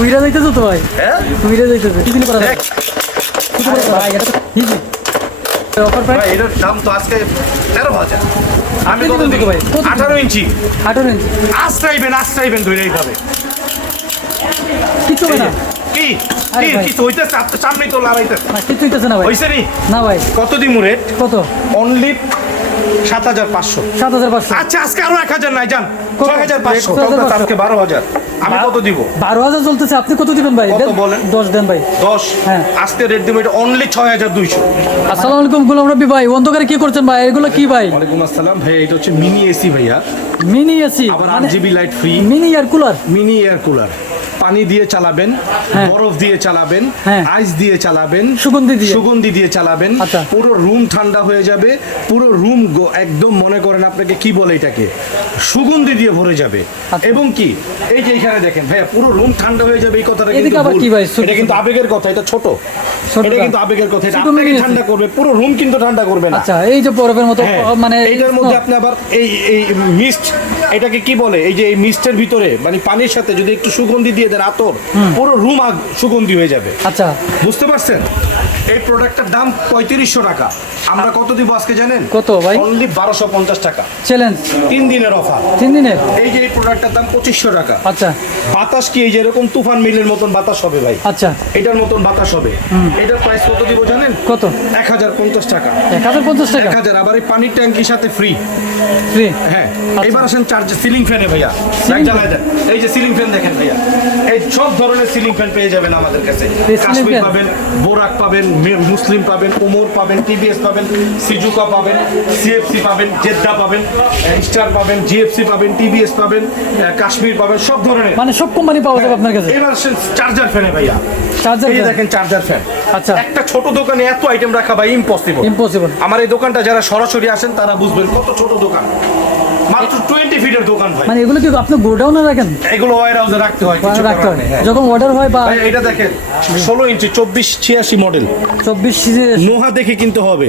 উইরা যাইতেছো তো ভাই, হ্যাঁ উইরা যাইতেছো কি দিন করা যায়? ভাই এটা তো ইজি অফার প্রাইস। ভাই এটার দাম তো আজকে 13,000। আমি কত দিবেন দিব তো ভাই? কত 18 ইঞ্চি 18 ইঞ্চি আশ্রাইবেন ধরে এইভাবে। কিছু হবে না, কি আরে কি ভাই। কিছু হইতেছে আপনার সামনেই তো লাগাইতেছে না কিছু হইতেছে না ভাই। হইছে নি না ভাই কত দিমু রেট? কত? অনলি 7,500। 7,500। আচ্ছা আজকে আরো 1,000 নাই জান, কত? 6,500। 6,500 আজকে 12,000। আমি কত দিব? 12,000 চলতেছে, আপনি কত দিবেন ভাই? কত বলেন? 10 দেন ভাই। 10। হ্যাঁ। আজকে রেট দিব এটা অনলি 6,200। আসসালামু আলাইকুম গোলাম রব্বি ভাই, অন্ধকারে কি করছেন ভাই? এগুলো কি ভাই? ওয়ালাইকুম আসসালাম ভাই, এটা হচ্ছে মিনি এসি ভাইয়া, মিনি এসি আবার মানে 8 GB light free. Mini air cooler. Mini air cooler, পানি দিয়ে চালাবেন, হ্যাঁ। বরফ দিয়ে চালাবেন, হ্যাঁ। আইস দিয়ে চালাবেন, সুগন্ধি দিয়ে চালাবেন। আচ্ছা। পুরো রুম ঠান্ডা হয়ে যাবে, পুরো রুম একদম মনে করেন আপনাকে কি বলে এটাকে সুগন্ধি দিয়ে ভরে যাবে। আচ্ছা। এবং কি এই যে এখানে দেখেন ভাইয়া পুরো রুম ঠান্ডা হয়ে যাবে, এই কথাটা এদিকে কিন্তু আবার ভুল। কি ভাই? ছোট এটা কিন্তু ছোট। আবেগের কথা, এটা ছোট, এটা কিন্তু আবেগের কথা, এটা ছোট আপনাকে mini AC। ঠান্ডা করবে, পুরো রুম কিন্তু ঠান্ডা করবে না। আচ্ছা এই যে বরফের মতো হ্যাঁ, মানে এইটার মধ্যে আপনি আবার এই এই মিস্ট, এটাকে কি বলে, এই যে এই মিস্টের ভিতরে মানে পানির সাথে যদি একটু সুগন্ধি দিয়ে দেন আতর, পুরো রুম সুগন্ধি হয়ে যাবে। আচ্ছা বুঝতে পারছেন? এই প্রোডাক্টটার দাম 3500 টাকা। আমরা কত দিব আজকে জানেন? কত ভাই? অনলি 1250 টাকা, চ্যালেঞ্জ 3 দিনের অফার। 3 দিনের। এই যে এই প্রোডাক্টটার দাম 2500 টাকা। আচ্ছা বাতাস কি এই যে এরকম তুফান মিলের মতন বাতাস হবে ভাই, আচ্ছা এটার মতন বাতাস হবে। এটার প্রাইস কত দিব জানেন? কত? 1050 টাকা। 1050 টাকা 1000, আবার এই পানির ট্যাঙ্কির সাথে ফ্রি। ফ্রি। হ্যাঁ, এবার আসেন চার্জ সিলিং ফ্যানে ভাইয়া, লাইট জ্বালায় দেন। এই যে সিলিং ফ্যান দেখেন ভাইয়া, এই সব ধরনের সিলিং ফ্যান পেয়ে যাবেন আমাদের কাছে। এই ceiling কাশ্মীর fan? পাবেন, বোরাক পাবেন, মুসলিম পাবেন, ওমর পাবেন, টিভিএস পাবেন, সিজুকা পাবেন, সিএফসি পাবেন, জেদ্দা পাবেন, স্টার পাবেন, জিএফসি পাবেন, টিভিএস পাবেন, কাশ্মীর পাবেন, সব ধরনের। মানে সব কোম্পানি পাওয়া যাবে আপনার কাছে। এবার আসেন চার্জার ফ্যানে ভাইয়া, চার্জার এই যে দেখেন চার্জার ফ্যান। আচ্ছা একটা ছোট দোকানে এত আইটেম রাখা ভাই ইম্পসিবল। ইম্পসিবল। আমার এই দোকানটা যারা সরাসরি আসেন তারা বুঝবেন কত ছোট দোকান, মাত্র 20 ফিটের দোকান ভাই। মানে এগুলো কি আপনি গোডাউনে রাখেন? এগুলো ওয়্যার হাউসে রাখতে হয়, কিছু রাখতে করার হয় নেই, হ্যাঁ। যখন অর্ডার হয় বা ভাই এটা দেখেন 16 ইঞ্চি 2486 মডেল, 24 সিরিজ। নোহা দেখে কিনতে হবে,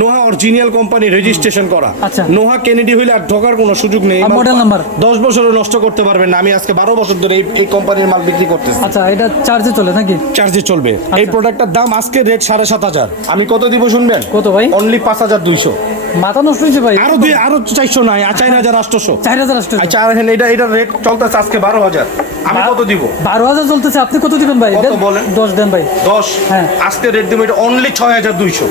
নোহা অরিজিনাল কোম্পানি রেজিস্ট্রেশন করা। আচ্ছা। নোহা কেনেডি হইলে আর ঢোকার কোনো সুযোগ নেই। আর model number? 10 বছরও নষ্ট করতে পারবেন না। আমি আজকে 12 বছর ধরে এই কোম্পানির মাল বিক্রি করতেছি, আচ্ছা এটা চার্জে চলে নাকি? চার্জে চলবে। এই প্রোডাক্টটার দাম আজকে রেট 7,500। আমি কত দিব শুনবেন? কত ভাই? অনলি 5200। মাথা নষ্ট হয়েছে ভাই। আরো 400 নাই, 4800। 4,000 আচ্ছা আর এটা রেট চলতেছে আজকে 12,000। আমি কত দিব? 12,000 চলতেছে, আপনি কত দিবেন ভাই? কত বলেন? 10 দেন ভাই। 10। হ্যাঁ। আজকে রেট দিব এটা অনলি 6,200।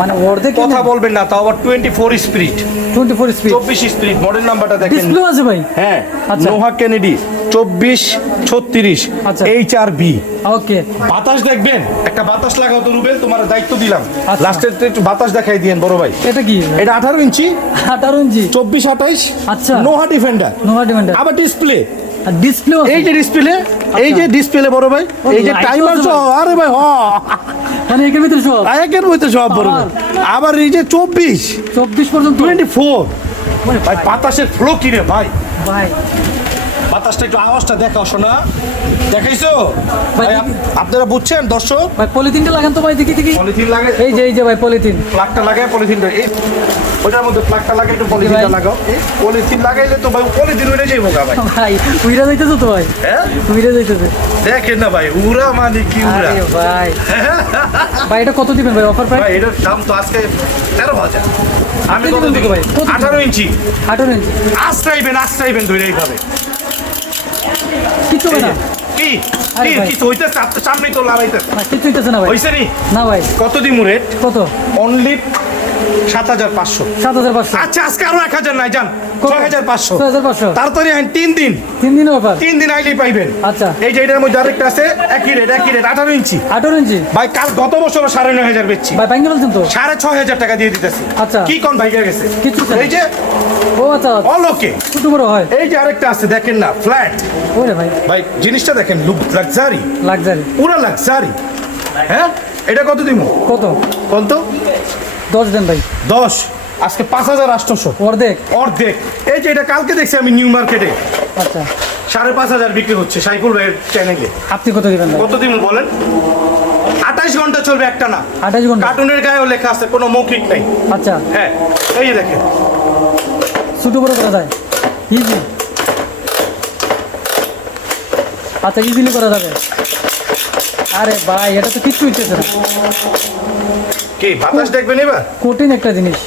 মানে অর্ধেক কথা বলবেন না, তাও আবার 24 স্পিড, 24 স্পিড 24 স্পিড। মডেল নাম্বারটা দেখেন। ডিসপ্লে আছে ভাই। হ্যাঁ, আচ্ছা। নোহা কেনেডি 2436 আচ্ছা। HRB। ওকে বাতাস দেখবেন, একটা বাতাস লাগাও তো রুবেল, তোমার দায়িত্ব দিলাম। আচ্ছা। লাস্টের একটু বাতাস দেখাই দিয়েন বড় ভাই। এটা কি? এটা 18 ইঞ্চি 18 ইঞ্চি 2428। আচ্ছা। নোহা ডিফেন্ডার। নোভা ডিমান্ডার। আবার ডিসপ্লে, আর ডিসপ্লে এই যে ডিসপ্লে, এই যে ডিসপ্লে বড় ভাই, এই যে light টাইমার আছে সহ, আরে ভাই মানে এর ভিতরে সব একের মধ্যে সব বড় ভাই। আবার এই যে 24 24 পর্যন্ত 24 ভাই, বাতাসের ফ্লো কি রে ভাই, ভাই। বাতাসটা একটু আওয়াজটা দেখাও শোনা, দেখাইছো ভাই, ভাই? আপনারা বুঝছেন দর্শক? ভাই পলিথিনটা লাগান তো ভাই, দেখি দেখি। পলিথিন লাগে, এই যে ভাই পলিথিন। প্লাগটা লাগায় পলিথিনটা, এই ওটার মধ্যে প্লাগটা লাগে, একটু পলিথিনটা ভাই। লাগাও। এই পলিথিন লাগাইলে তো ভাই পলিথিন উড়ে যাইবো গা ভাই। ভাই উইরা যাইতেছো তো ভাই, হ্যাঁ উইরা যাইতেছে। দেখেন না ভাই, উড়া মানে কি উড়া আরে ভাই ভাই এটা কত দিবেন ভাই অফার প্রাইস? ভাই। এটার দাম তো আজকে 13,000। আমি কত কত দিবেন দিব ভাই? কত দিবেন? 18 ইঞ্চি 18 ইঞ্চি আশ্রাইবেন ধরে এইভাবে। কিছু হবে না, কি আরে কি ভাই। কিছু হইতেছে আপনার সামনেই তো লাগাইতেছে। না কিছু হইতেছে না ভাই। হইছে নি না ভাই কত দিমু রেট? কত? অনলি 7,500। 7,500। আচ্ছা আজকে আরো 1,000 নাই জান, 6,500। 6,500 তাড়াতাড়ি আইন, 3 দিন, 3 দিনের অফার। 3 দিন আইলেই পাইবেন। আচ্ছা এই যে এটার মধ্যে আরেকটা আছে, একই রেট 18 ইঞ্চি 18 ইঞ্চি ভাই। কাল গত বছর 9,500 বেচছি, ভাই ভাঙ্গে বলছেন তো। 6,500 টাকা দিয়ে দিতেছি। আচ্ছা। কি কোন ভাইয়া গেছে কিছু না। এই যে ও আচ্ছা অলোকে। ছোট বড় হয়। এই যে আরেকটা আছে দেখেন না, ফ্ল্যাট ওরে ভাই ভাই, জিনিসটা দেখেন, লুক লাক্সারি, লাক্সারি। পুরো লাক্সারি। হ্যাঁ, এটা কত দিমু? কত? কত? 10 দেন ভাই। 10। আজকে 5,800। অর্ধেক। অর্ধেক। এই যে এটা কালকে দেখছি আমি নিউ মার্কেটে আচ্ছা 5,500 বিক্রি হচ্ছে সাইফুল ভাইয়ের চ্যানেলে। আপনি কত দিবেন ভাই? কত দিন বলেন? 28 ঘন্টা চলবে একটা না, 28 ঘন্টা। কার্টুনের গায়েও লেখা আছে, কোনো মৌখিক নেই। আচ্ছা হ্যাঁ, এই যে দেখেন, ছোট বড় করা যায় ইজি। আচ্ছা ইজিলি করা যাবে। আরে ভাই এটা তো কিচ্ছু হইতেছে না, কি বাতাস দেখবেন এবার? কঠিন একটা জিনিস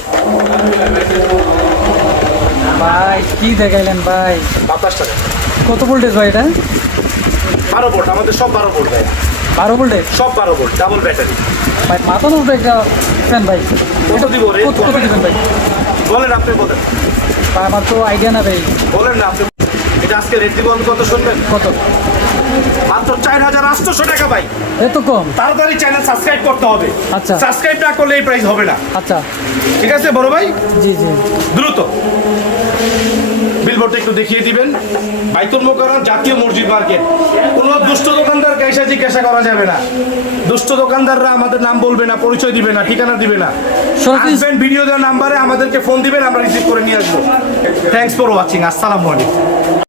ভাই, কি দেখাইলেন ভাই? বাতাসটা দেখেন। কত ভোল্টেজ ভাই এটা? 12 ভোল্ট, আমাদের সব 12 ভোল্ট ভাই, 12 ভোল্টেজ সব 12 ভোল্ট, ডাবল ব্যাটারি। ভাই, মাথা নষ্ট একটা ফ্যান ভাই। কত দিব রে? কত কত দিবেন ভাই? বলেন, আপনি বলেন, ভাই আমার তো আইডিয়া না ভাই। বলেন না আপনি। এটা আজকে রেট দিব আমি কত শুনবেন? কত? মাত্র 4800 টাকা ভাই। এত কম? তাড়াতাড়ি চ্যানেল সাবস্ক্রাইব করতে হবে। আচ্ছা। সাবস্ক্রাইব না করলে এই প্রাইস হবে না। আচ্ছা ঠিক আছে বড় ভাই, জি জি। দ্রুত বিলবোর্ডটা একটু দেখিয়ে দিবেন। বাইতুল মোকাররম জাতীয় মসজিদ মার্কেট। কোনো দুষ্ট দোকানদার কাইসা জিজ্ঞাসা করা যাবে না। দুষ্ট দোকানদাররা আমাদের নাম বলবে না, পরিচয় দিবে না, ঠিকানা দিবে না। সরাসরি আসবেন ভিডিও দেওয়ার নাম্বারে আমাদেরকে ফোন দিবেন, আমরা রিসিভ করে নিয়ে আসবো। Thanks for watching. আসসালামু আলাইকুম।